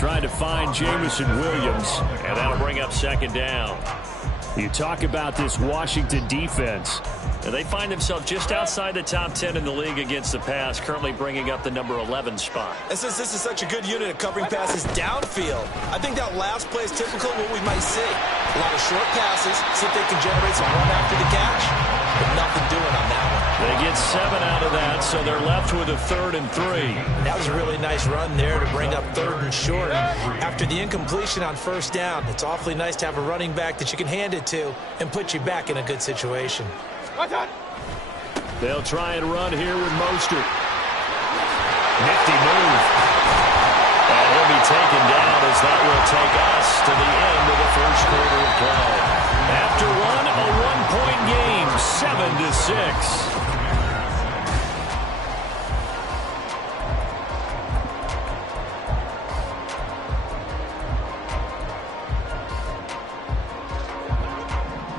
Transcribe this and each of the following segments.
trying to find Jamison Williams, and that'll bring up second down. You talk about this Washington defense. And they find themselves just outside the top 10 in the league against the pass, currently bringing up the number 11 spot. And since this is such a good unit of covering passes downfield, I think that last play is typical of what we might see. A lot of short passes, see if they can generate some run after the catch, but nothing doing on that one. They get 7 out of that, so they're left with a 3rd and 3. That was a really nice run there to bring up 3rd and short. After the incompletion on 1st down, it's awfully nice to have a running back that you can hand it to and put you back in a good situation. They'll try and run here with Mostert. Nifty move. And he'll be taken down as that will take us to the end of the first quarter of play. After one, a one-point game, 7-6.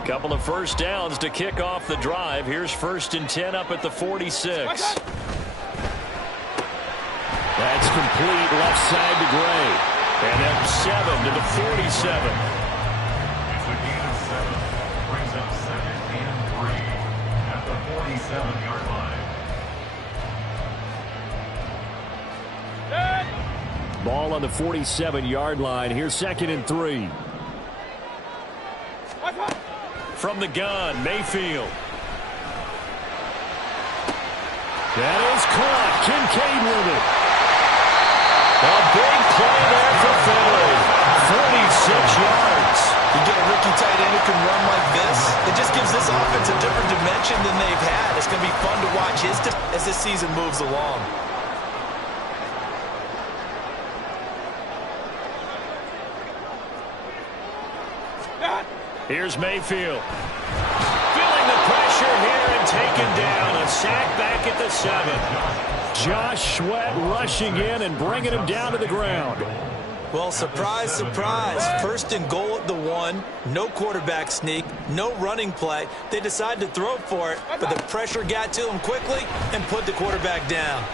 Couple of first downs to kick off the drive. Here's 1st and 10 up at the 46. That's complete left side to Gray. And up 7 to the 47. It's a gain of 7. Brings up 2nd and 3 at the 47-yard line. Ball on the 47-yard line. Here's 2nd and 3. From the gun, Mayfield. That is caught. Kincaid with it. A big play there for Philly. 46 yards. You get a rookie tight end who can run like this, it just gives this offense a different dimension than they've had. It's going to be fun to watch as this season moves along. Here's Mayfield. Feeling the pressure here and taken down. A sack back at the 7. Josh Sweat rushing in and bringing him down to the ground. Well, surprise, surprise. 1st and goal at the 1. No quarterback sneak. No running play. They decided to throw for it, but the pressure got to him quickly and put the quarterback down.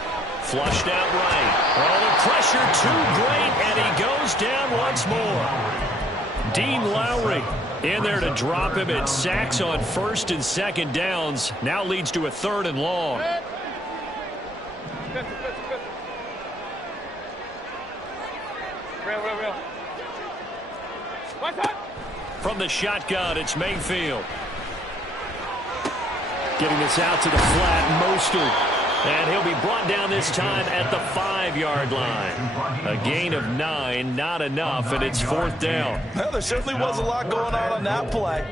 Flushed out right. Oh, the pressure too great, and he goes down once more. Dean Lowry in there to drop him. It sacks on 1st and 2nd downs. Now leads to a 3rd and long. From the shotgun, it's Mayfield. Getting this out to the flat, Mostert. And he'll be brought down this time at the 5-yard line. A gain of 9, not enough, and it's 4th down. Well, there certainly was a lot going on that play.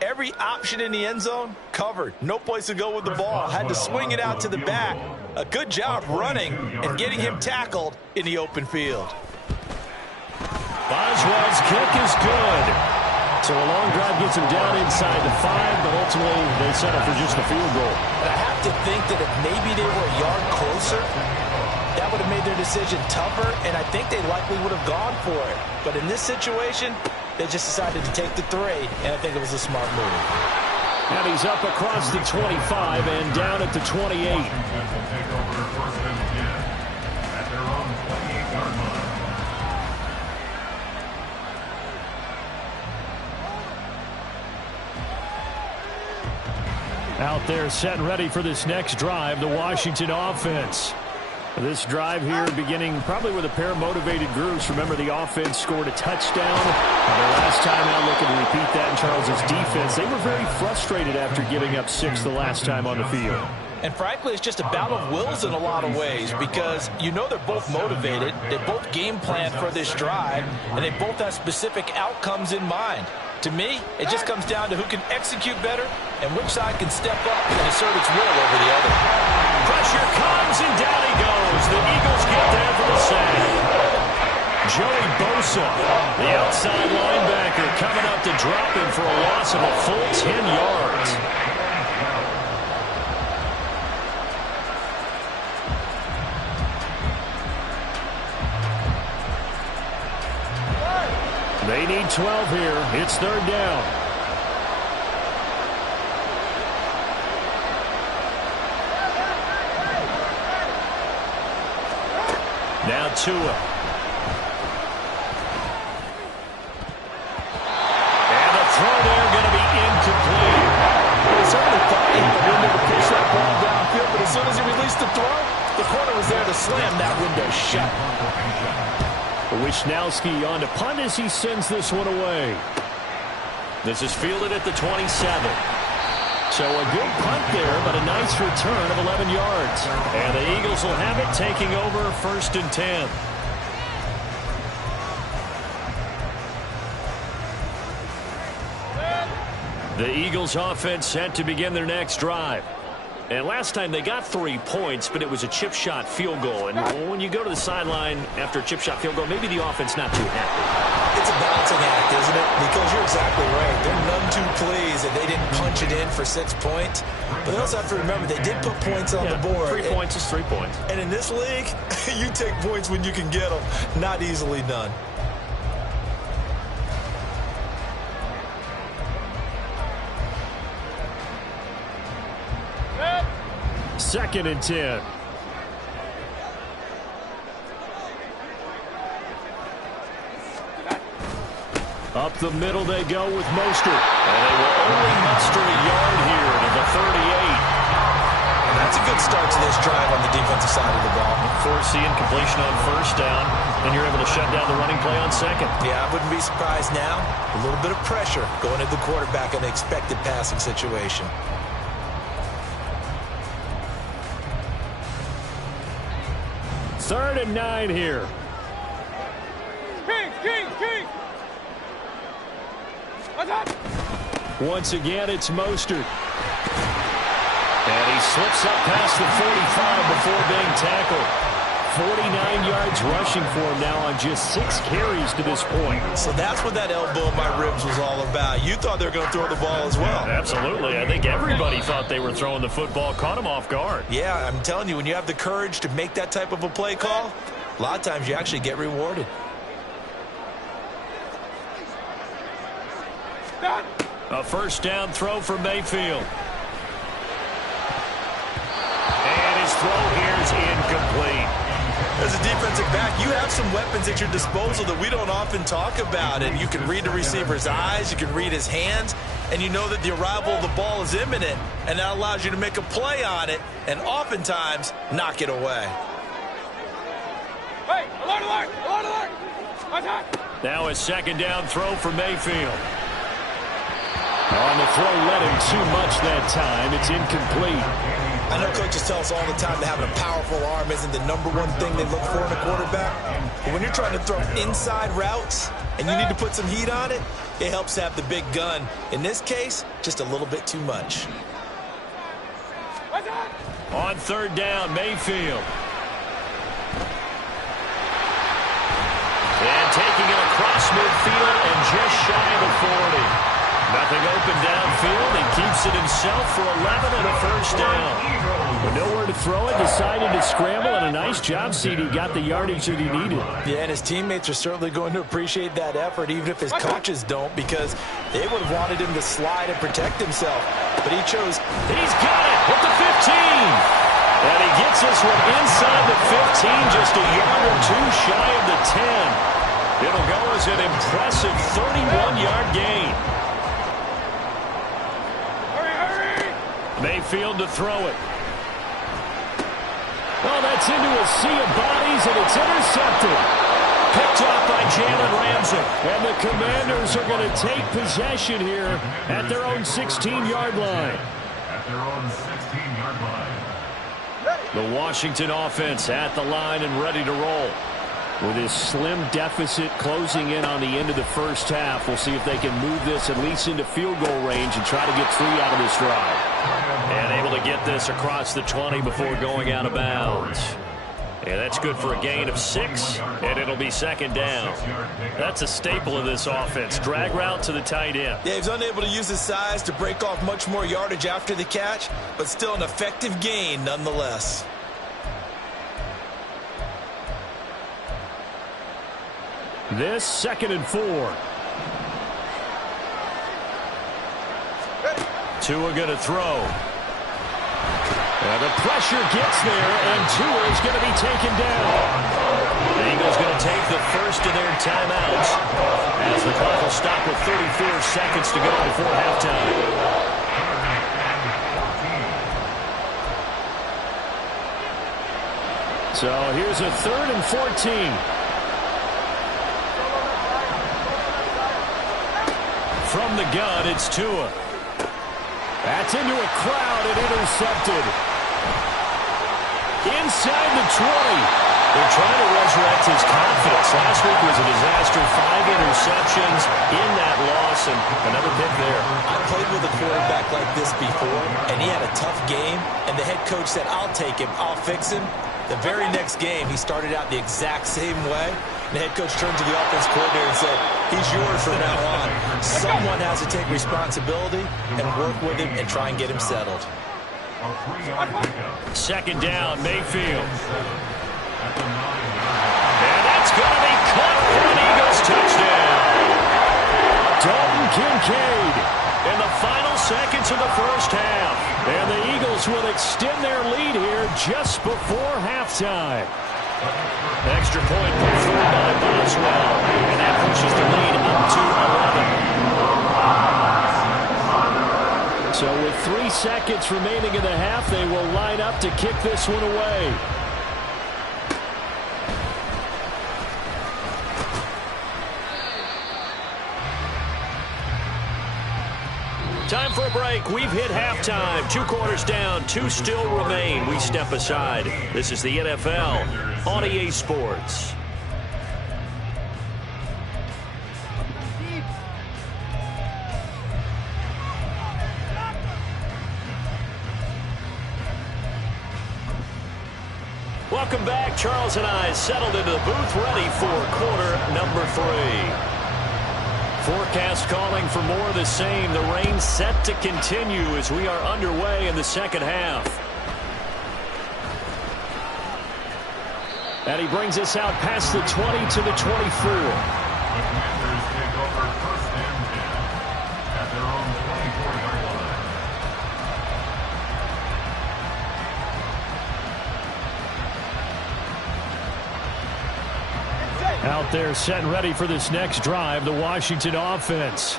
Every option in the end zone covered. No place to go with the ball. Had to swing it out to the back. A good job running and getting him tackled in the open field. Boswell's kick is good. So a long drive gets him down inside the 5, but ultimately they settle for just a field goal. And I have to think that if maybe they were a yard closer, that would have made their decision tougher, and I think they likely would have gone for it. But in this situation, they just decided to take the 3, and I think it was a smart move. And he's up across the 25 and down at the 28. Out there set and ready for this next drive, the Washington offense. This drive here beginning probably with a pair of motivated groups. Remember, the offense scored a touchdown. And their last time out, looking to repeat that in Charles' defense. They were very frustrated after giving up 6 the last time on the field. And frankly, it's just a battle of wills in a lot of ways because you know they're both motivated. They both game plan for this drive, and they both have specific outcomes in mind. To me, it just comes down to who can execute better and which side can step up and assert its will over the other. Pressure comes, and down he goes. The Eagles get there for the sack. Joey Bosa, the outside linebacker, coming up to drop him for a loss of a full 10 yards. They need 12 here. It's 3rd down. Now Tua. shot. Wisnowski on to punt as he sends this one away. This is fielded at the 27. So a good punt there, but a nice return of 11 yards. And the Eagles will have it, taking over 1st and 10. The Eagles offense set to begin their next drive. And last time they got 3 points, but it was a chip shot field goal. And when you go to the sideline after a chip shot field goal, maybe the offense not too happy. It's a balancing act, isn't it? Because you're exactly right. They're none too pleased that they didn't punch it in for 6 points. But they also have to remember they did put points on the board. 3 points is 3 points. And in this league, you take points when you can get them. Not easily done. Second and 10. Up the middle they go with Mostert. And they will only muster a yard here to the 38. That's a good start to this drive on the defensive side of the ball. Force the incompletion on 1st down, and you're able to shut down the running play on 2nd. Yeah, I wouldn't be surprised now. A little bit of pressure going at the quarterback in an expected passing situation. Third and 9 here. King. Once again, it's Mostert. And he slips up past the 45 before being tackled. 49 yards rushing for him now on just 6 carries to this point. So that's what that elbow in my ribs was all about. You thought they were going to throw the ball as well. Absolutely. I think everybody thought they were throwing the football, caught him off guard. Yeah, I'm telling you, when you have the courage to make that type of a play call, a lot of times you actually get rewarded. A 1st down throw for Mayfield. And his throw here is incomplete. As a defensive back, you have some weapons at your disposal that we don't often talk about. And you can read the receiver's eyes, you can read his hands, and you know that the arrival of the ball is imminent. And that allows you to make a play on it and oftentimes knock it away. Hey, alert! Attack! Now a 2nd down throw for Mayfield. On the throw, led him too much that time. It's incomplete. I know coaches tell us all the time that having a powerful arm isn't the #1 thing they look for in a quarterback. But when you're trying to throw inside routes and you need to put some heat on it, it helps have the big gun. In this case, just a little bit too much. On 3rd down, Mayfield. And taking it across midfield and just shy of the 40. Nothing open downfield. He keeps it himself for 11 and a 1st down. With nowhere to throw it, decided to scramble, and a nice job, CD. Got the yardage that he needed. Yeah, and his teammates are certainly going to appreciate that effort, even if his coaches don't, because they would have wanted him to slide and protect himself. But he chose. He's got it at the 15. And he gets this one inside the 15, just a yard or 2 shy of the 10. It'll go as an impressive 31-yard gain. Mayfield to throw it. Oh, that's into a sea of bodies, and it's intercepted. Picked up by Jalen Ramsey. And the Commanders are going to take possession here at their own 16-yard line. At their own 16-yard line. The Washington offense at the line and ready to roll. With his slim deficit closing in on the end of the 1st half, we'll see if they can move this at least into field goal range and try to get 3 out of this drive. And able to get this across the 20 before going out of bounds. And that's good for a gain of 6, and it'll be 2nd down. That's a staple of this offense. Drag route to the tight end. Yeah, he's unable to use his size to break off much more yardage after the catch, but still an effective gain nonetheless. This 2nd and 4. Tua going to throw. And the pressure gets there, and Tua is going to be taken down. The Eagles going to take the first of their timeouts as the clock will stop with 34 seconds to go before halftime. So here's a 3rd and 14. From the gun, it's Tua. That's into a crowd and intercepted. Inside the 20. They're trying to resurrect his confidence. Last week was a disaster. 5 interceptions in that loss, and another pick there. I played with a quarterback like this before, and he had a tough game, and the head coach said, I'll take him, I'll fix him. The very next game, he started out the exact same way. The head coach turned to the offense coordinator and said, he's yours from now on. Someone has to take responsibility and work with him and try and get him settled. 2nd down, Mayfield. And that's going to be caught for an Eagles touchdown. Dalton Kincaid in the final seconds of the first half. And the Eagles will extend their lead here just before halftime. Extra point put through by Boswell. And that pushes the lead up to 11. So with 3 seconds remaining in the half, they will line up to kick this one away. Time for a break. We've hit halftime. 2 quarters down. 2 still remain. We step aside. This is the NFL on EA Sports. Welcome back. Charles and I settled into the booth ready for quarter number 3. Forecast calling for more of the same. The rain set to continue as we are underway in the second half. And he brings us out past the 20 to the 24. The Commanders take over 1st and 10 at their own 24-yard line. Out there set and ready for this next drive, the Washington offense.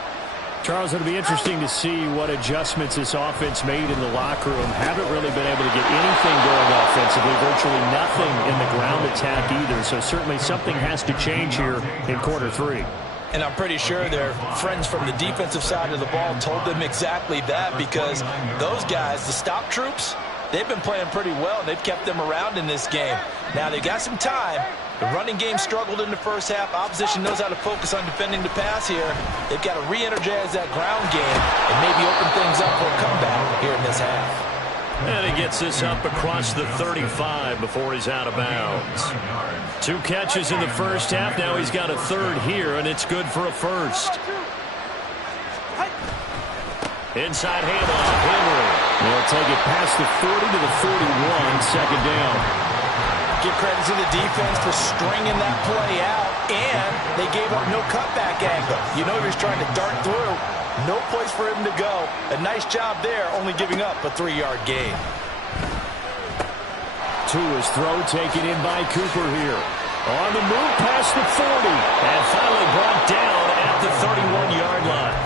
Charles, it'll be interesting to see what adjustments this offense made in the locker room. Haven't really been able to get anything going offensively, virtually nothing in the ground attack either. So certainly something has to change here in quarter 3. And I'm pretty sure their friends from the defensive side of the ball told them exactly that, because those guys, the stop troops, they've been playing pretty well, and they've kept them around in this game. Now, they got some time. The running game struggled in the first half. Opposition knows how to focus on defending the pass here. They've got to re-energize that ground game and maybe open things up for a comeback here in this half. And he gets this up across the 35 before he's out of bounds. 2 catches in the first half. Now he's got a 3rd here, and it's good for a 1st. Inside handoff, Henry. They'll take it past the 40 to the 41, 2nd down. Give credit to the defense for stringing that play out, and they gave up no cutback angle. You know he was trying to dart through. No place for him to go. A nice job there, only giving up a 3-yard gain. Tua's throw taken in by Cooper here. On the move past the 40, and finally brought down at the 31-yard line.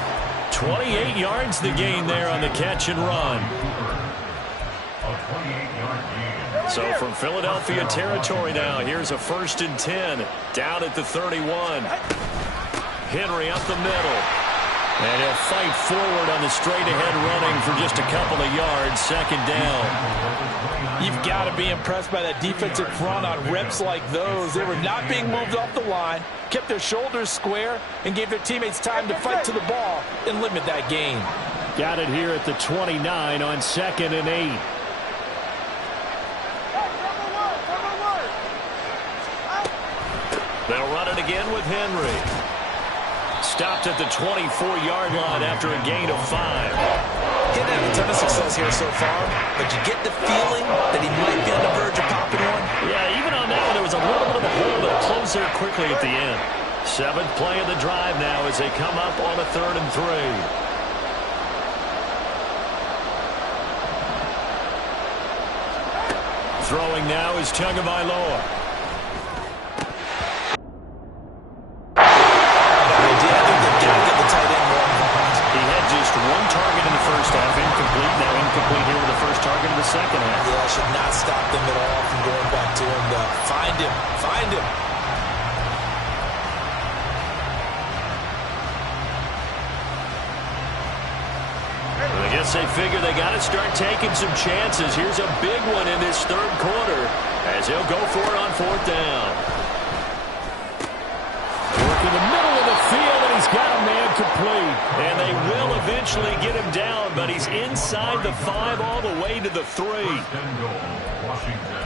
28 yards the gain there on the catch and run. A 28-yard gain. So from Philadelphia territory now, here's a 1st and 10 down at the 31. Henry up the middle. And he'll fight forward on the straight-ahead running for just a couple of yards, 2nd down. You've got to be impressed by that defensive front on reps like those. They were not being moved off the line, kept their shoulders square, and gave their teammates time to fight to the ball and limit that gain. Got it here at the 29 on 2nd and 8. They'll run it again with Henry. Stopped at the 24-yard line after a gain of 5. He hasn't had a ton of success here so far, but you get the feeling that he might be on the verge of popping one. Yeah, even on that one, there was a little bit of a hole that closed there quickly at the end. 7th play of the drive now as they come up on a 3rd and 3. Throwing now is Tagovailoa. He had just 1 target in the first half, incomplete. Now incomplete here with the first target of the second half. Yeah, should not stop them at all from going back to him, though. Find him. Find him. I guess they figure they got to start taking some chances. Here's a big one in this third quarter as he'll go for it on fourth down. Work in the middle of the field, and he's got a man complete. And they will eventually get him down, but he's inside the 5 all the way to the 3. First and goal, Washington.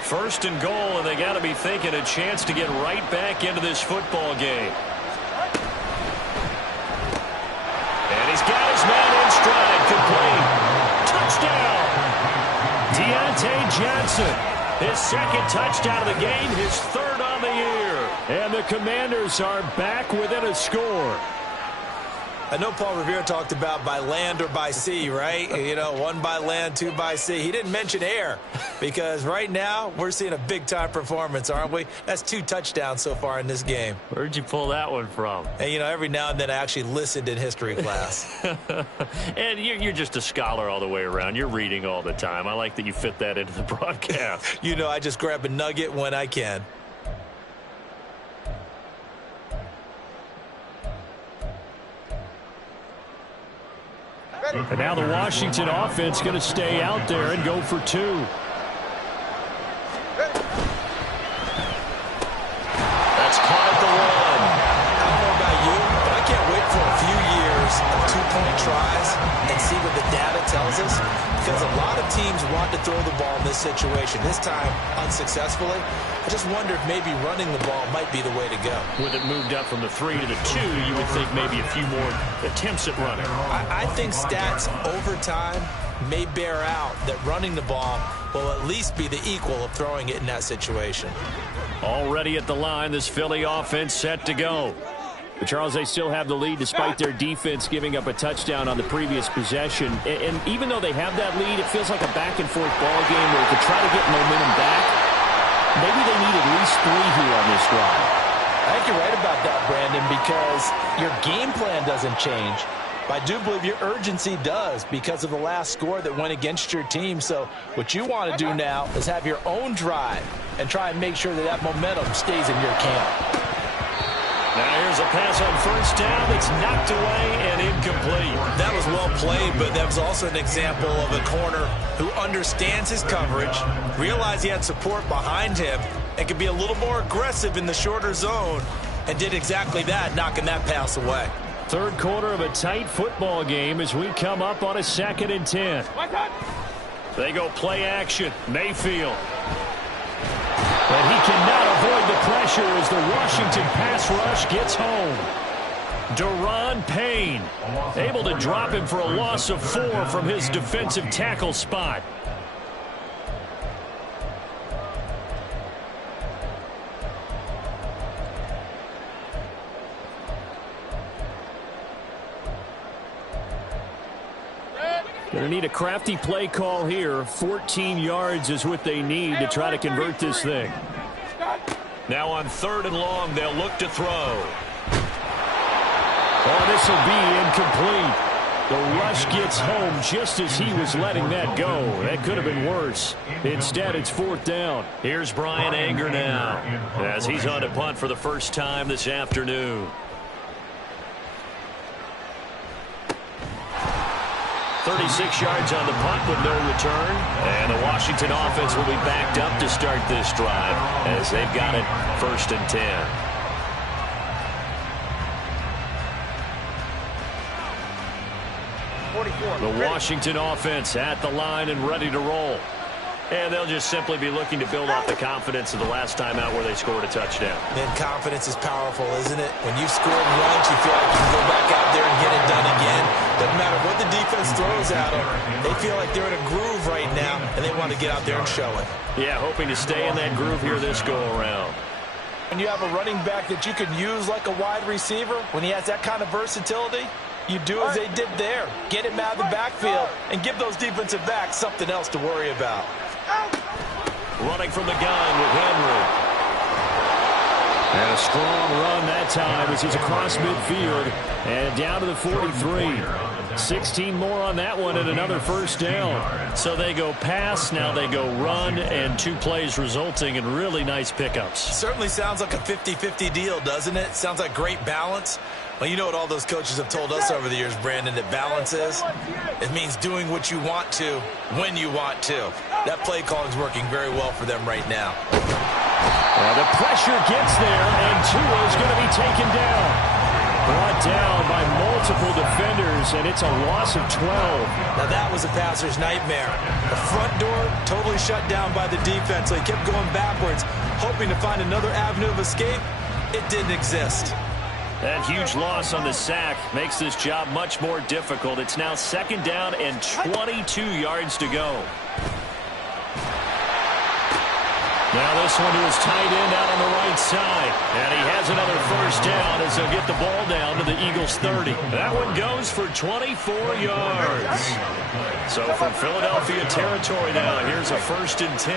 First and goal, and they got to be thinking a chance to get right back into this football game. And he's got his man in stride, complete. Touchdown! Deontay Johnson, his second touchdown of the game, his third on the year. And the Commanders are back within a score. I know Paul Revere talked about by land or by sea, right? You know, 1 by land, 2 by sea. He didn't mention air because right now we're seeing a big-time performance, aren't we? That's 2 touchdowns so far in this game. Where'd you pull that one from? And, you know, every now and then I actually listened in history class. And you're just a scholar all the way around. You're reading all the time. I like that you fit that into the broadcast. You know, I just grab a nugget when I can. And now the Washington offense going to stay out there and go for 2. That's caught at the 1. I don't know about you, but I can't wait for a few years of 2-point tries and see what the data tells us. Because a lot of teams want to throw the ball in this situation. This time, unsuccessfully. I just wonder if maybe running the ball might be the way to go. With it moved up from the 3 to the 2, you would think maybe a few more attempts at running. I think stats over time may bear out that running the ball will at least be the equal of throwing it in that situation. Already at the line, this Philly offense set to go. But Charles, they still have the lead despite their defense giving up a touchdown on the previous possession. And even though they have that lead, it feels like a back-and-forth ball game where to try to get momentum back, maybe they need at least 3 here on this drive. I think you're right about that, Brandon, because your game plan doesn't change. But I do believe your urgency does because of the last score that went against your team. So what you want to do now is have your own drive and try and make sure that that momentum stays in your camp. Now here's a pass on first down that's knocked away and incomplete. That was well played, but that was also an example of a corner who understands his coverage, realized he had support behind him, and could be a little more aggressive in the shorter zone, and did exactly that, knocking that pass away. Third quarter of a tight football game as we come up on a 2nd and 10. They go play action. Mayfield. But he cannot avoid the pressure as the Washington pass rush gets home. Deron Payne able to drop him for a loss of 4 from his defensive tackle spot. Going to need a crafty play call here. 14 yards is what they need to try to convert this thing. Now on 3rd and long, they'll look to throw. Oh, this will be incomplete. The rush gets home just as he was letting that go. That could have been worse. Instead, it's 4th down. Here's Brian Anger now as he's on to punt for the first time this afternoon. 36 yards on the punt with no return. And the Washington offense will be backed up to start this drive as they've got it 1st and 10. The Washington offense at the line and ready to roll. And they'll just simply be looking to build off the confidence of the last time out where they scored a touchdown. Man, confidence is powerful, isn't it? When you've scored once, you feel like you can go back out there and get it done again. Doesn't matter what the defense throws at them. They feel like they're in a groove right now, and they want to get out there and show it. Yeah, hoping to stay in that groove here this go-around. When you have a running back that you can use like a wide receiver, when he has that kind of versatility, you do as they did there. Get him out of the backfield and give those defensive backs something else to worry about. Running from the gun with Henry. And a strong run that time as he's across midfield and down to the 43. 16 more on that one and another first down. So they go pass, now they go run, and 2 plays resulting in really nice pickups. Certainly sounds like a 50-50 deal, doesn't it? Sounds like great balance. Well, you know what all those coaches have told us over the years, Brandon, that balance is? It means doing what you want to when you want to. That play calling is working very well for them right now. Well, the pressure gets there, and Tua's going to be taken down. Brought down by multiple defenders, and it's a loss of 12. Now that was a passer's nightmare. The front door totally shut down by the defense, so he kept going backwards, hoping to find another avenue of escape. It didn't exist. That huge loss on the sack makes this job much more difficult. It's now 2nd down and 22 yards to go. Now this one to his tight end out on the right side. And he has another first down as they'll get the ball down to the Eagles' 30. That one goes for 24 yards. So from Philadelphia territory now, here's a 1st and 10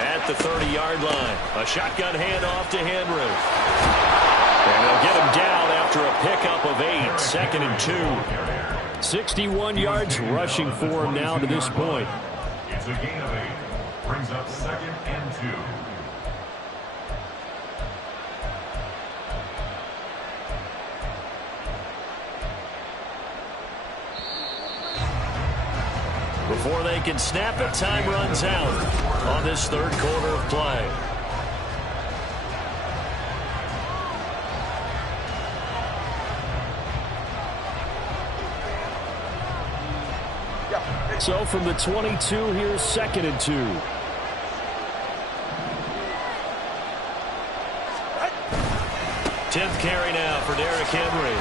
at the 30-yard line. A shotgun handoff to Henry. And they'll get him down after a pickup of 8, 2nd and 2. 61 yards rushing for him now to this point. It's a gain of 8. Brings up 2nd and 2. Before they can snap it, time runs out on this 3rd quarter of play. So from the 22, here's 2nd and 2. 10th carry now for Derrick Henry.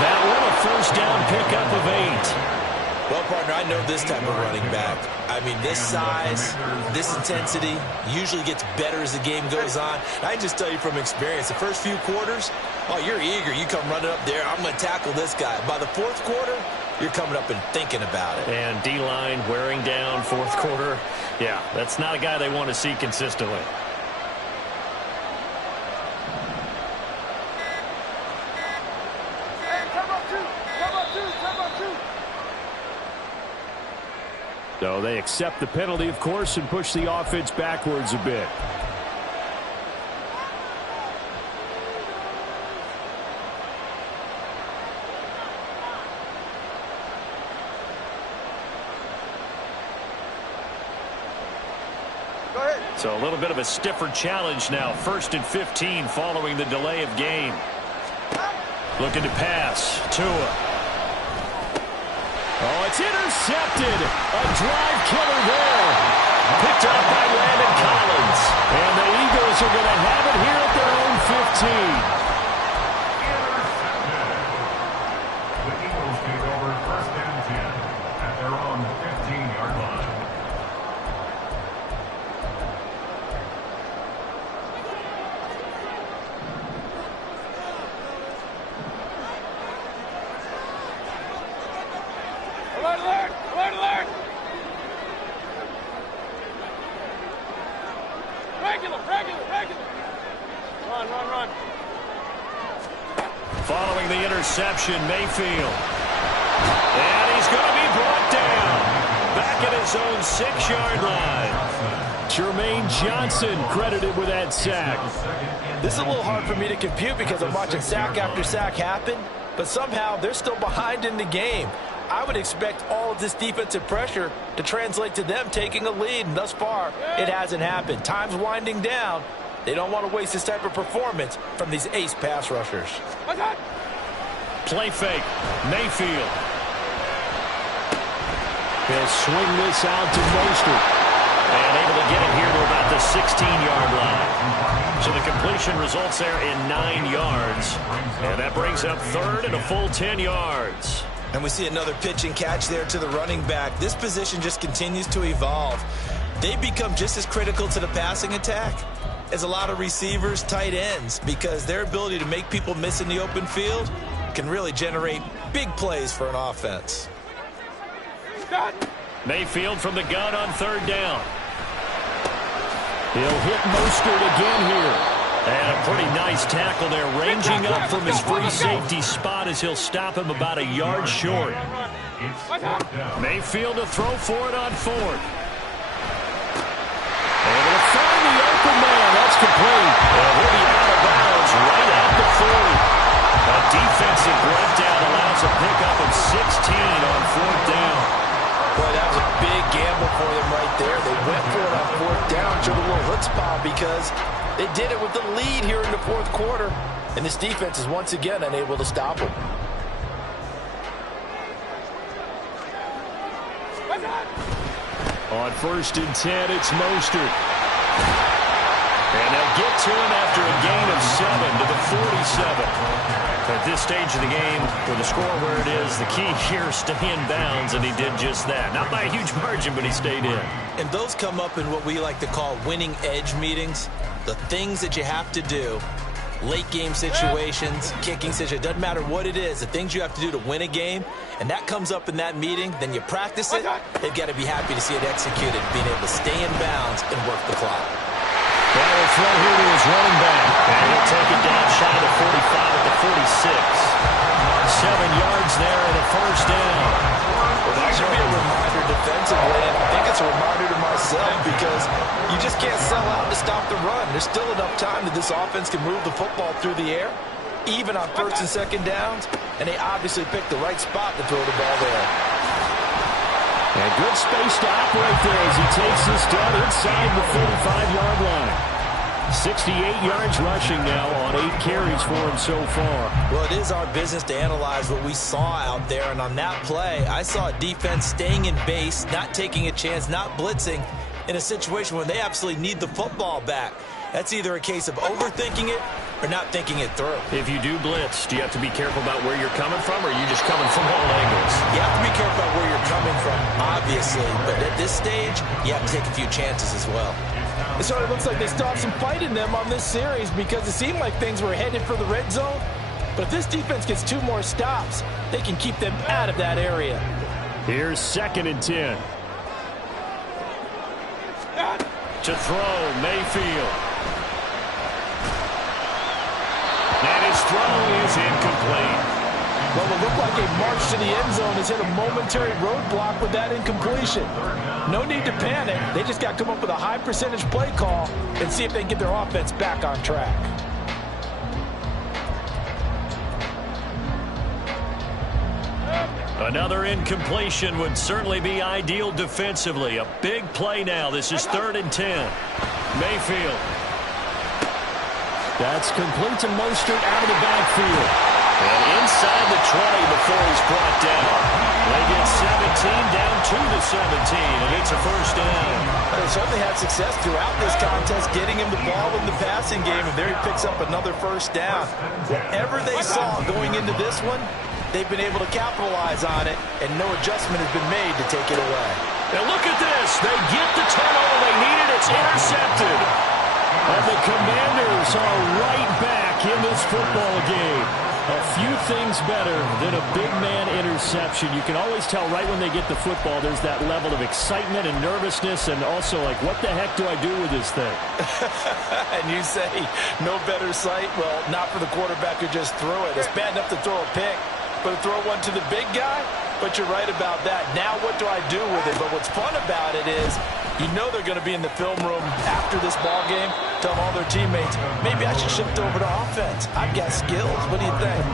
That one a first down pickup of 8. Well, partner, I know this type of running back. I mean, this size, this intensity usually gets better as the game goes on. I can just tell you from experience, the first few quarters, oh, you're eager. You come running up there, I'm going to tackle this guy. By the 4th quarter, you're coming up and thinking about it. And D-line wearing down 4th quarter. Yeah, that's not a guy they want to see consistently. So they accept the penalty, of course, and push the offense backwards a bit. So a little bit of a stiffer challenge now. 1st and 15 following the delay of game. Looking to pass. Tua. Oh, it's intercepted. A drive killer there. Picked up by Landon Collins. And the Eagles are going to have it here at their own 15. The Eagles take over 1st and 10 at their own 15-yard line. Alert, alert! Alert, alert! Regular, regular, regular! Run, run, run. Following the interception, Mayfield. And he's going to be brought down. Back at his own 6-yard line. Jermaine Johnson credited with that sack. This is a little hard for me to compute because I'm watching sack after sack happen, but somehow they're still behind in the game. I would expect all of this defensive pressure to translate to them taking a lead, and thus far, it hasn't happened. Time's winding down. They don't want to waste this type of performance from these ace pass rushers. Play fake. Mayfield. He'll swing this out to Mostert. And able to get it here to about the 16-yard line. So the completion results there in 9 yards. And that brings up 3rd and a full 10 yards. And we see another pitch and catch there to the running back. This position just continues to evolve. They become just as critical to the passing attack as a lot of receivers, tight ends, because their ability to make people miss in the open field can really generate big plays for an offense. Mayfield from the gun on 3rd down. He'll hit Mostert again here. And a pretty nice tackle there, ranging up from his free safety spot as he'll stop him about a yard short. Mayfield to throw for it on fourth. Able to find the open man. That's complete. And he'll be out of bounds right at the 40. A defensive breakdown allows a pickup of 16 on fourth down. Boy, that was a big gamble for them right there. They went for it on fourth down, showed a little chutzpah because they did it with the lead here in the fourth quarter. And this defense is once again unable to stop them. On 1st and 10, it's Mostert. And they'll get to him after a gain of 7 to the 47. At this stage of the game, with the score where it is, the key here is stay in bounds, and he did just that. Not by a huge margin, but he stayed in. And those come up in what we like to call winning edge meetings. The things that you have to do, late game situations, kicking situations, doesn't matter what it is, the things you have to do to win a game, and that comes up in that meeting, then you practice it, they've got to be happy to see it executed, being able to stay in bounds and work the clock. That will throw here to his running back. And he'll take it down shy of the 45 at the 46. 7 yards there and a first down. Well, that should be a reminder defensively, and I think it's a reminder to myself because you just can't sell out to stop the run. There's still enough time that this offense can move the football through the air, even on 1st and 2nd downs, and they obviously picked the right spot to throw the ball there. And good space to operate there as he takes this down inside the 45-yard line. 68 yards rushing now on 8 carries for him so far. Well, it is our business to analyze what we saw out there, and on that play, I saw a defense staying in base, not taking a chance, not blitzing, in a situation where they absolutely need the football back. That's either a case of overthinking it or not thinking it through. If you do blitz, do you have to be careful about where you're coming from, or are you just coming from all angles? You have to be careful about where you're coming from, obviously, but at this stage, you have to take a few chances as well. It sort of looks like they still have some fight in them on this series because it seemed like things were headed for the red zone. But if this defense gets 2 more stops, they can keep them out of that area. Here's 2nd and 10. To throw, Mayfield. And his throw is incomplete. Well, it looked like a march to the end zone has hit a momentary roadblock with that incompletion. No need to panic. They just got to come up with a high percentage play call and see if they can get their offense back on track. Another incompletion would certainly be ideal defensively. A big play now. This is 3rd and 10. Mayfield. That's complete to Mostert out of the backfield. And inside the 20 before he's brought down. They get 17 down to the 17, and it's a first down. They certainly had success throughout this contest, getting him the ball in the passing game, and there he picks up another first down. Whatever they saw going into this one, they've been able to capitalize on it, and no adjustment has been made to take it away. Now look at this. They get the turnover they needed. It's intercepted. And the Commanders are right back in this football game. A few things better than a big man interception. You can always tell right when they get the football, there's that level of excitement and nervousness, and also like, what the heck do I do with this thing? And you say, no better sight? Well, not for the quarterback who just threw it. It's bad enough to throw a pick, but to throw one to the big guy? But you're right about that. Now what do I do with it? But what's fun about it is you know they're going to be in the film room after this ball game, tell all their teammates, maybe I should shift over to offense. I've got skills. What do you think?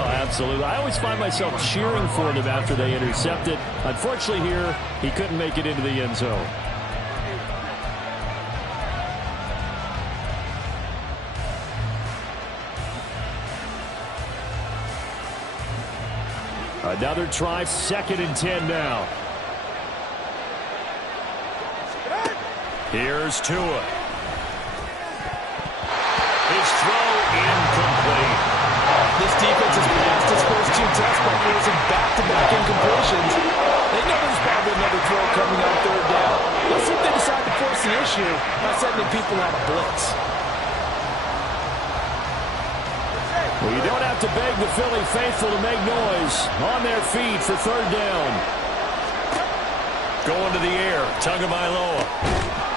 Oh, absolutely. I always find myself cheering for them after they intercept it. Unfortunately here, he couldn't make it into the end zone. Another try, 2nd and 10 now. Here's Tua. His throw incomplete. This defense has passed its first 2 tests by forcing back-to-back incompletions. They know there's probably another throw coming on 3rd down. Let's see if they decide to force the issue by sending people on a blitz. Well, you don't have to beg the Philly faithful to make noise. On their feet for 3rd down. Going to the air, Tagovailoa.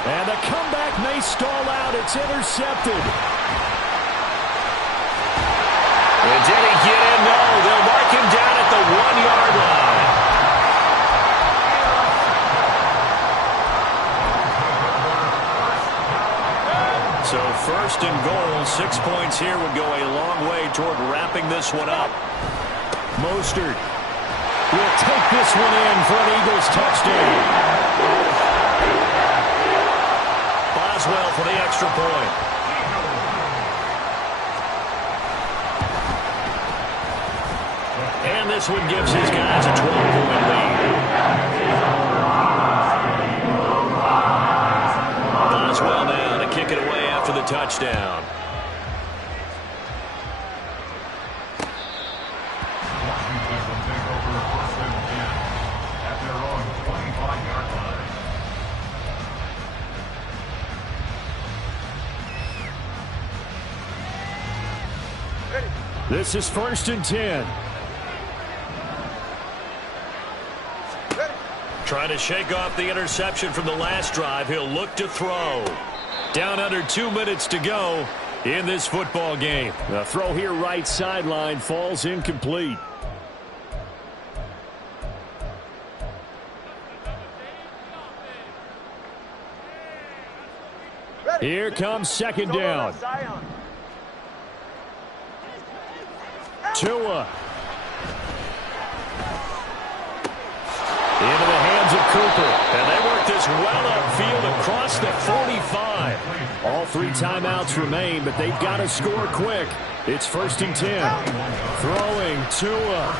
And the comeback may stall out. It's intercepted. And did he get in? No. They'll mark him down at the 1-yard line. So first and goal, 6 points here would go a long way toward wrapping this one up. Mostert will take this one in for an Eagles touchdown. Boswell for the extra point. And this one gives his guys a 12-point lead. Boswell now to kick it away after the touchdown. This is 1st and 10. Trying to shake off the interception from the last drive. He'll look to throw. Down under 2 minutes to go in this football game. The throw here right sideline falls incomplete. Here comes 2nd down. Tua. Into the hands of Cooper. And they work this well upfield across the 45. All 3 timeouts remain, but they've got to score quick. It's 1st and 10. Throwing Tua.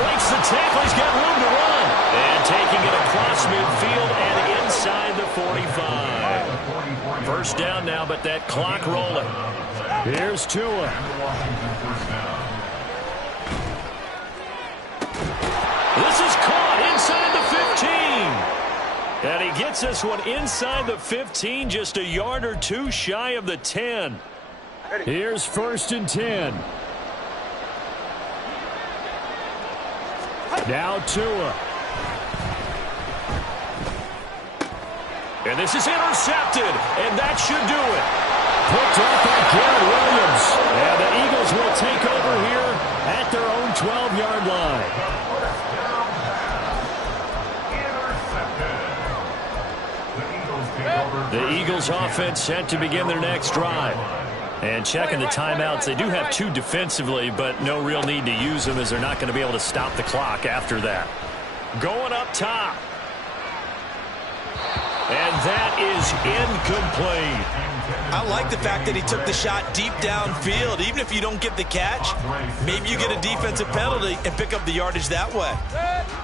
Breaks the tackle. He's got room to run. And taking it across midfield and inside the 45. First down now, but that clock rolling. Here's Tua. This is caught inside the 15. And he gets this one inside the 15, just a yard or 2 shy of the 10. Here's 1st and 10. Now Tua. And this is intercepted, and that should do it. Picked up by Garrett Williams. And the Eagles will take over here at their own 12-yard line. The Eagles offense set to begin their next drive. And checking the timeouts, they do have 2 defensively, but no real need to use them as they're not going to be able to stop the clock after that. Going up top. And that is incomplete. I like the fact that he took the shot deep downfield. Even if you don't get the catch, maybe you get a defensive penalty and pick up the yardage that way.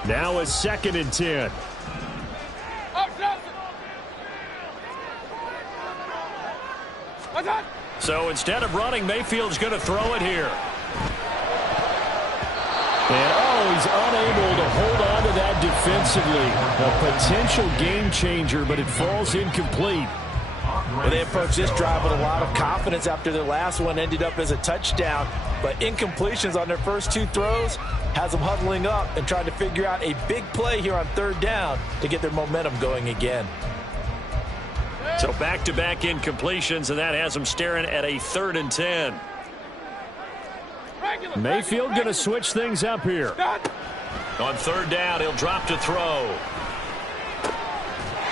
Now a 2nd and 10. So instead of running, Mayfield's going to throw it here. And, he's unable to hold on to that defensively. A potential game changer, but it falls incomplete. Well, they approached this drive with a lot of confidence after their last one ended up as a touchdown. But incompletions on their first 2 throws has them huddling up and trying to figure out a big play here on 3rd down to get their momentum going again. So back-to-back incompletions, and that has them staring at a 3rd and 10. Mayfield going to switch things up here. On 3rd down, he'll drop to throw.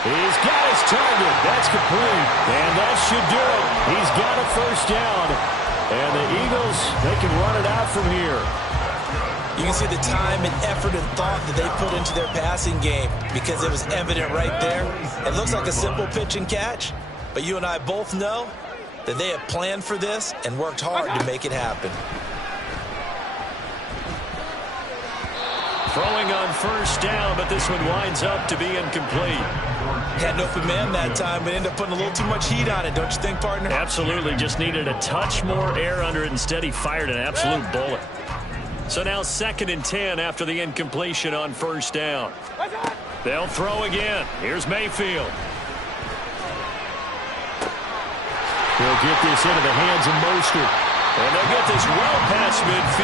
He's got his target. That's complete. And that should do it. He's got a 1st down. And the Eagles, they can run it out from here. You can see the time and effort and thought that they put into their passing game because it was evident right there. It looks like a simple pitch and catch, but you and I both know that they have planned for this and worked hard to make it happen. Throwing on 1st down, but this one winds up to be incomplete. Had an open man that time, but ended up putting a little too much heat on it, don't you think, partner? Absolutely. Just needed a touch more air under it. Instead, he fired an absolute bullet. So now 2nd and 10 after the incompletion on 1st down. They'll throw again. Here's Mayfield. He'll get this into the hands of Mostert. And they'll get this well past midfield.